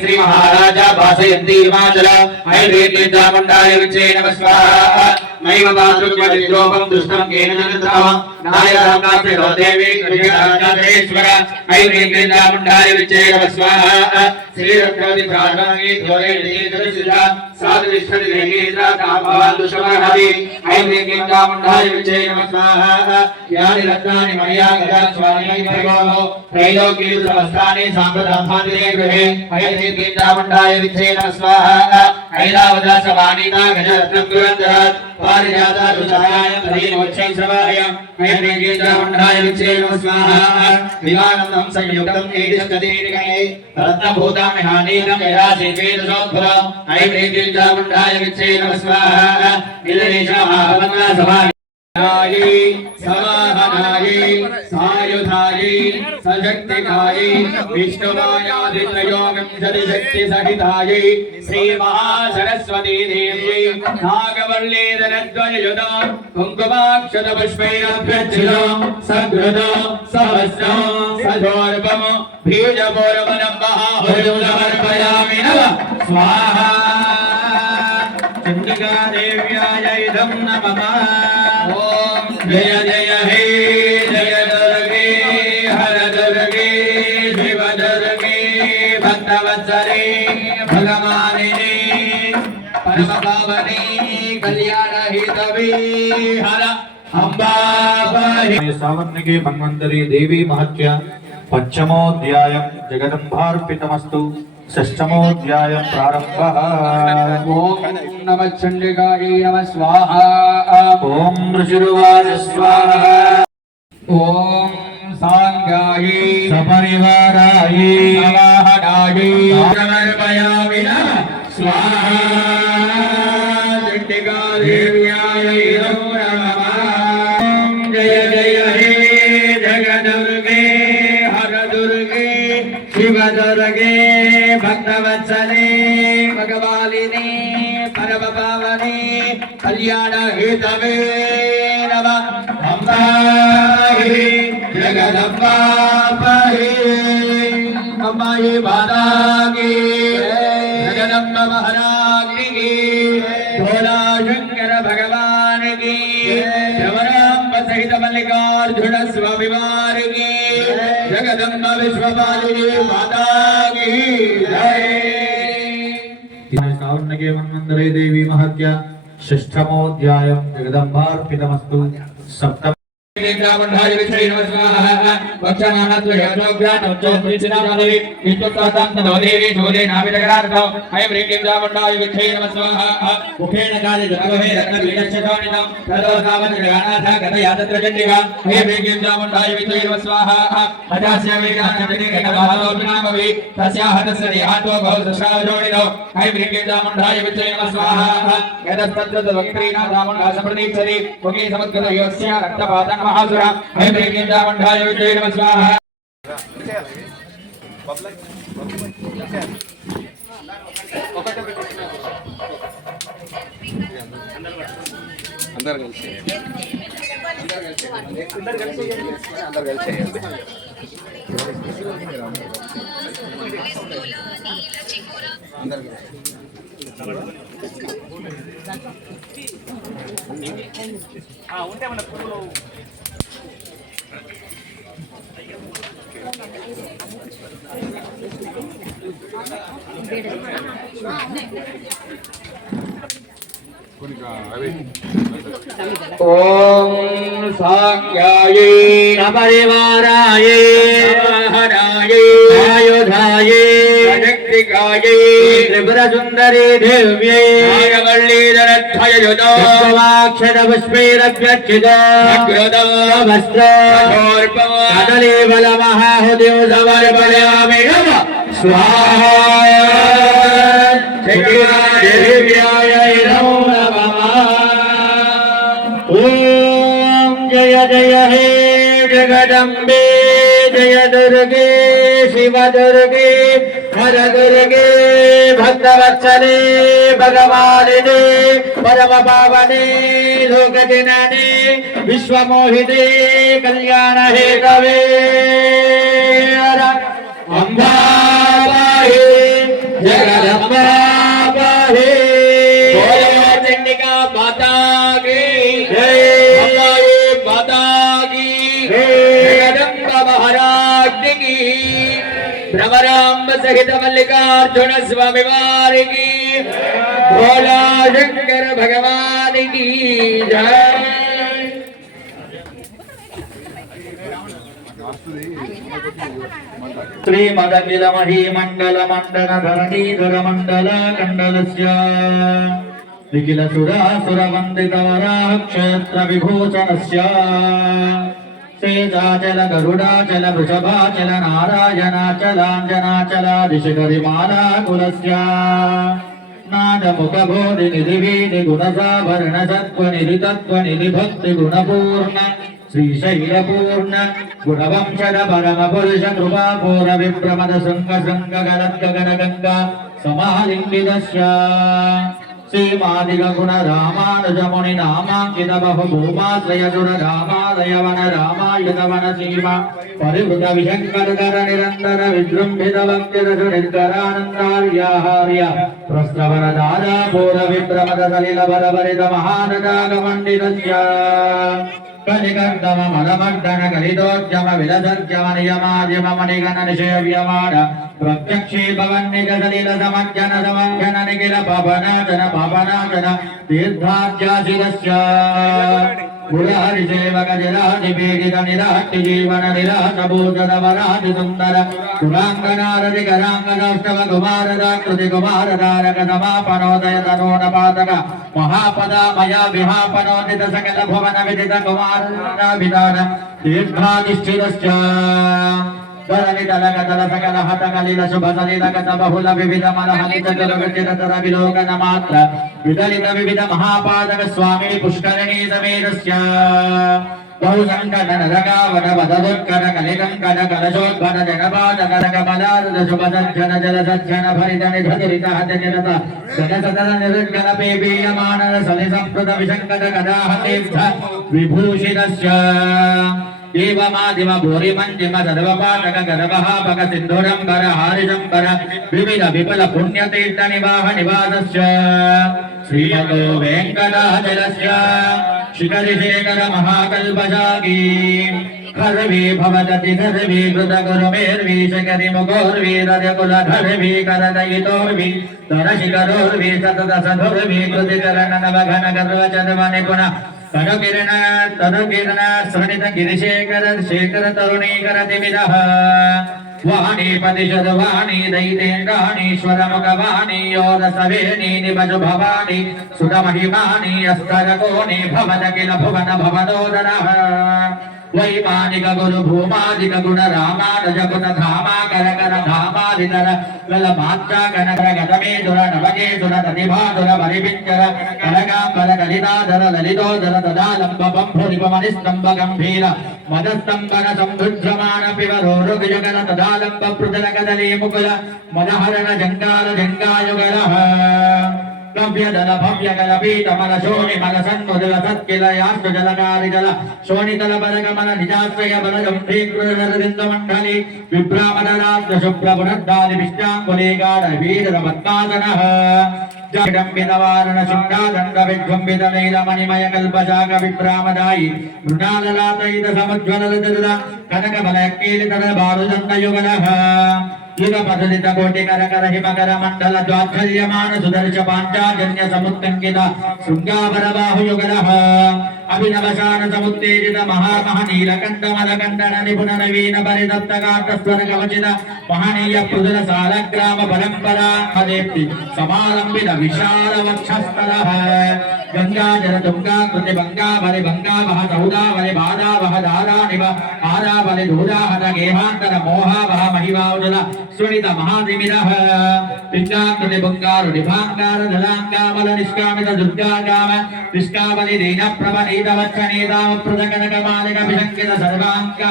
श्री महाराज भाषयन्ति हिमाचल ऐन्द्रियचामुण्डाय विचे नमः स्वाहा मैव मातृत्वं दुष्टं केन जगतः नायकास्य देवी कृष्णराजेश्वर ऐन्द्रियचामुण्डाय विचे नमः स्वाहा श्री रत्नादि प्राणांगी ध्वरे दीर्घशिला साधु विष्णु देवीन्द्र कामवान् दुष्महरि ऐन्द्रियचामुण्डाय विचे नमः स्वाहा यानि रत्नानि मया गदा स्वामी भगवो त्रैलोक्य समस्तानि साम्प्रदायानि गृहे ऐन्द्रियचामुण्डाय विचे नमः स्वाहा ऐरावदासवानिता गजरत्नं गुरुवन्दरात् पारिजाता रुचाय हरिमोक्षं श्रवाय ऐन्द्रियचामुण्डाय विचे नमः स्वाहा विमानं संयुक्तं एदिष्कदीर्घये रत्नभूतां हानीनं यरासेवेदसोद्भवं ऐन्द्रियचामुण्डाय विचे नमः स्वाहा निलदेशमहावन्नासभाय समाहनायै सायुधायै सशक्तिकायै विष्णुमायादित्रयोगं शक्तिसहितायै श्री महासरस्वती देव्यै नागवल्लीधरध्वजयुतां कुङ्कुमाक्षतपुष्पैरभ्यर्चितां सघृतं सहस्रं सधोर्पं बीजपूर्वनं महाहुरुमर्पयामि नमः स्वाहा चण्डिका देव्यायै इदं नमः जय जय हे जय दुर्गे हर दुर्गे शिव दुर्गे भक्तवत्सले भगवानिने परम पावने कल्याण हितवे हर अम्बा सावर्णिके मन्वन्तरी देवी महत्या पंचमोऽध्यायं जगदम्बार्पितमस्तु षष्ठमोऽध्यायं प्रारम्भः। ओम नमः चण्डिकायै नमः स्वाहा ओम ऋषिरुवाच स्वाहा ओम सांगायै सपरिवारायै समाहनायै समर्पयामि नमः स्वाहा चण्डिका देव्यायै नमः जय जय हे जगदुर्गे हर दुर्गे शिव दुर्गे भक्तवत्सले भगवालिने परम पावने कल्याण हेतवे नमः अम्बा जगदम्बा अम्बा माता की जगदम्बा महाराज की भोला शंकर भगवान की रमणाम्ब सहित मल्लिकार्जुन स्वाभिमान की जगदम्बा विश्वपालिनी माता की जय। सावर्णिके मन्वन्तरे देवी महत्या षष्ठमोऽध्यायं जगदम्बार्पितमस्तु सप्तम इंद्रावंधाय विषय नमः स्वाहा वक्षमानत्वयोग्रानोच्चोत्रिचिनामलि विष्णुतातान्तनोदेवी शोदे नाभिदगरार्थो अयं इंद्रावंधाय विषय नमः स्वाहा मुखेन काले जगवहे रत्नवीरश्चोनितं ततो सावनगानाथ गतयातत्र चण्डिका अयं इंद्रावंधाय विषय नमः स्वाहा हदास्य वेदान्तविदे गतबालोचनामवि तस्याः तस्य देहातो बहुसश्रावजोनितो अयं इंद्रावंधाय विषय नमः स्वाहा यदस्तत्र वक्त्रीनाथावंधासप्रदीक्षति मुखे समद्गतयोस्य रक्तपातन महासुरा ऐन्द्रियचामुण्डाय विचे नमः स्वाहा అందరూ కలిసి ఉంటే మన పువ్వులు ओम सांख्यायै सपरिवारायै समाहनायै आयुधायै शक्तिकायै त्रिपुरसुन्दरी देव्यै नागवल्लीधरध्वजयुतो कुङ्कुमाक्षतपुष्पैरभ्यर्चितो कदलीफलमहाहुतिं समर्पयामि नमः स्वाहा देव्यायै नमः। ओम जय जय हे जगदम्बे जय दुर्गे शिव दुर्गे हर दुर्गे भक्तवत्सले भगवानिने परम पावने लोकजनने विश्वमोहिते कल्याण हेतवे अम्बा భ్రమరాంబ సహిత మల్లికార్జున స్వామి వారికి భోలా శంకర భగవానికి జై. శ్రీమదఖిల మహీమండల మండల ధరణీధర మండల కండలస్య నిఖిల సురాసుర వందిత వరాహ క్షేత్ర విభూషణస్య సేజాచల గరుడాచల వృషభాచల నారాయణాచలాంజనాచలాదిశిఖరిమాలా కులస్య నాదముఖబోధి నిధి వీధి గుణసాభరణ సత్వనిధి తత్వనిధి భక్తి గుణపూర్ణ శ్రీశైలపూర్ణ గుణవంశద పరమ పురుష కృపాపూర విభ్రమద శృంగ శృంగ గణ గంగా సమాలింగిదస్య శ్రీమాదిగ గుణ రామానుజముని నామాంకిత బహు భూమాశ్రయ సుర రామాలయ వన రామాయుధ వన సీమ పరివృత విశంకరధర నిరంతర విజృంభిత భక్తి రసు నిర్గరానందార్యాహార్య ప్రస్రవర దాదా పూర విభ్రమద సలిల బరబరిత మహానదాగమండితస్య కలికర్దమ మదమర్దన కలిదోద్యమ విలసర్జమ నియమాద్యమ మణిగణ నిషేవ్యమాణ ప్రత్యక్షే భవన్నిగ సలిల సమజ్జన సమంజన నిఖిల పవనాచన పవనాచన తీర్థాధ్యాశిరస్య మురారి సేవక జరాది పీడిత నిరాటి జీవన నిరాశ భూషణ వరాది సుందర సురాంగనారది గరాంగదాష్టవ కుమారదాకృతి కుమారదారక సమాపనోదయ తనోన పాతక మహాపదామయ విహాపనోదిత సకల భువన విదిత కుమారవిధాన దీర్ఘాధిష్ఠిరస్య ధరణితలగతల సకల హతకలిల శుభ సలిలగత బహుళ వివిధ మలహలిత జలగతిరతర విలోకన మాత్ర విదలిత వివిధ మహాపాదక స్వామి పుష్కరిణీ సమేతస్య బహుసంకట నరగావన వదదుర్కర కలికం కర కలశోద్భర జనపాదక కమలారుద శుభ సజ్జన జల సజ్జన భరిత నిధురిత హత జనత జన సదన నిరుజ్జన పేపీయమానర సలి సంస్కృత విశంకట కదాహ తీర్థ విభూషితస్య దేవమాదిమ భూరి మంజిమ సర్వపాటక గర్భహాపక సింధురంబర హారిజంబర వివిధ విపుల పుణ్యతీర్థ నివాహ నివాసస్య శ్రీమతో వెంకటాచలస్య శిఖరి శేఖర మహాకల్పశాఖీ ఖర్వీ భవదతి ఖర్వీ కృత గురుమేర్వీ శిఖరి ముఖోర్వీ రజకుల ఖర్వీ కరదయితోర్వీ తరశిఖరోర్వీ సతత సధుర్వీ కృతికరణ నవఘన గర్వచర్వ నిపుణ తనుకిరణ స్మృత గిరిశేఖర శేఖర తరుణీకర తిమిర వాణి పతిశద వాణి దైతేంద్రాణీశ్వర ముఖవాణి యోరసవేణి నిభజు భవాని సుత మహిమాని అస్తర కోణి భవన కిల భువన భవనోదర వైమానిక గురు భూమాదిక గుణ రామానుజ గుణ ధామాకర కర ధామాదితర లల మాత్రా కనకర గతమేధుర నవకేధుర తదిభాధుర పరిపించర కనకాంబర కలితాధర లలితోధర తదాలంబ బంభురిపమనిస్తంభ గంభీర మదస్తంభన సంబుధ్యమాన పివరోరుగయుగల తదాలంబ పృథల కదలీ ముకుల మదహరణ జంగాల జంగాయుగల భవ్యదల భవ్యగల పీఠమల శోణిమల సన్ముదల సత్కిల యాస్తు జలకారి జల శోణితల బలగమల నిజాశ్రయ బల గంభీకృత మండలి విభ్రామణ రాజ్య శుభ్ర పునర్దాది విష్టాంగులీగాఢ వీర పద్మాసన జడంబితవారణ శుండాదండ విధ్వంబిత నీల మణిమయ కల్పశాఖ విభ్రామదాయి మృణాలలాతయిత సముజ్వలల జల కనక బల కీలితర బారుదండ యుగల యుగ పదలిత కోటి కరకర హిమకర మండల ద్వాత్సల్యమాన సుదర్శ పాంచాజన్య సముత్కంకిత శృంగావర బాహుయుగల అభినవశాన సముత్తేజిత మహామహ నీలకంఠ మలకంఠన నిపుణ నవీన పరిదత్త కాంతస్వర కవచిత మహనీయ పృథుల సాలగ్రామ పరంపరా హదేప్తి సమాలంబిత విశాల వక్షస్థల గంగాజల తుంగా కృతి భంగా బలి భంగా వహ సౌదా బలి బాధా వహ దారా నివ ఆరా బలి దూరాహత గేహాంతర మోహావహ మహివాజల స్వనిత మహాదిమిర పింగాకృతి బొంగారు నిభాంగార దళాంగామల నిష్కామిత దుర్గాగామ నిష్కాబలి దీన ప్రవనీత వచ్చనీతామ పృథకనక మాలిక విశంకిత సర్వాంగ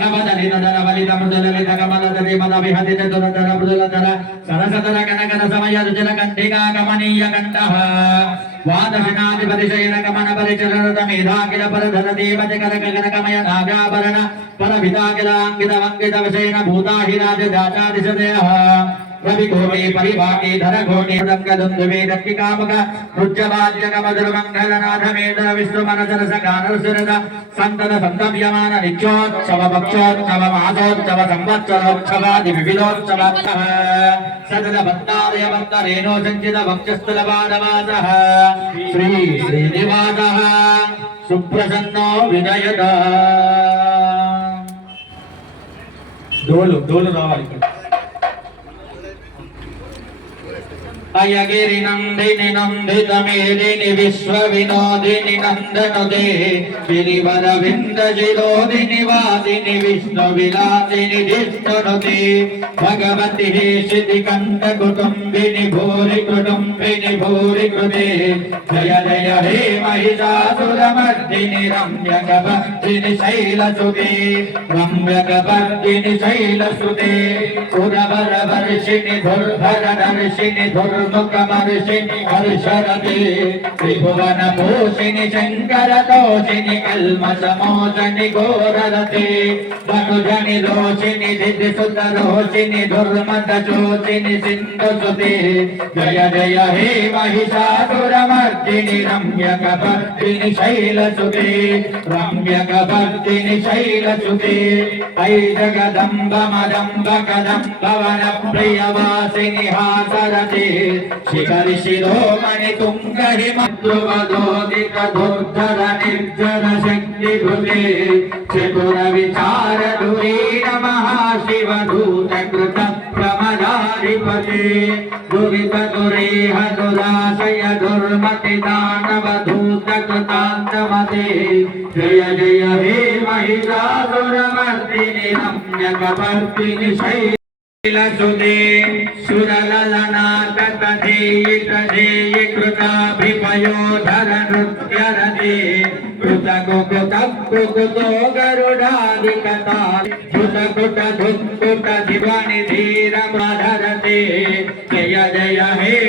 నవదలిత దళ బలిత మృదులలిత కమల దలి మద విహతిత దురదర మృదులధర సరసదర కనకన సమయ రుజల కంఠిగా గమనీయ కంఠ వాదశనాధిపతి శయన గమన పరిచరత మేధాకిల పరధర దేవత కనక కనకమయ నాగాభరణ పర వితాకిల అంకిత వంకిత విషయన భూతాహిరాజ దాచాదిశదేహ रवि घोटे परिवाके धर घोटे रंगदुंदुवे दक्की कामक रुज्जवाद्यक मधुर मंगलनाथ मेदर विष्णु मनसर सगानर सुरद संतत संतव्यमान नित्योत्सव भक्षोत्सव मासोत्सव संवत्सरोत्सवादि विविधोत्सवार्थः सदद भक्तारय भक्तरेणो संचित भक्षस्थलवादवासः श्री श्रीनिवासः सुप्रसन्नो विजयत डोलु रावाली अयगिरि नंदिनि नंदित मेदिनि विश्व विनोदिनि नंदनुदे गिरिवर विंद जिरोदिनि वादिनि विष्णु विलासिनि जिष्णुनुते भगवति हे सिद्धि कंठ कुटुंबिनि भूरि कृते जय जय हे महिषासुरमर्दिनि रम्यकवर्दिनि शैलसुते सुरवर वर्षिणि धुर्धर दर्शिनि मुखमर्षिणि हर्षरते त्रिभुवन पोषिणि शंकर तोषिणि कल्मषमोचनि घोररते धनुजनि रोषिणि दिदिसुत रोषिणि दुर्मद चोषिणि सिन्धुसुते जय जय हे महिषासुरमर्दिनि रम्यकवर्दिनि शैलसुते ऐ जगदम्ब मदम्ब कदम्ब वन प्रियवासिनि हासरते शिखरि शिरोमणि तुंग हिमद्रुवदोदित धुर्धर निर्जन शक्ति भुजे चतुर विचार धुरीण महाशिव धूत कृत प्रमदाधिपते दुरित दुरेह दुराशय दुर्मति दानव धूत कृतान्तमते जय जय हे महिषासुरमर्दिनि रम्यकवर्दिनि शैलसुते सुरललनाटकधेयि कधेयि कृताभिपयोधर नृत्यरते कृतकुकुतो गरुडादिकता धुतकुट धुत्कुट दिवानि धीरमधरते जय जय हे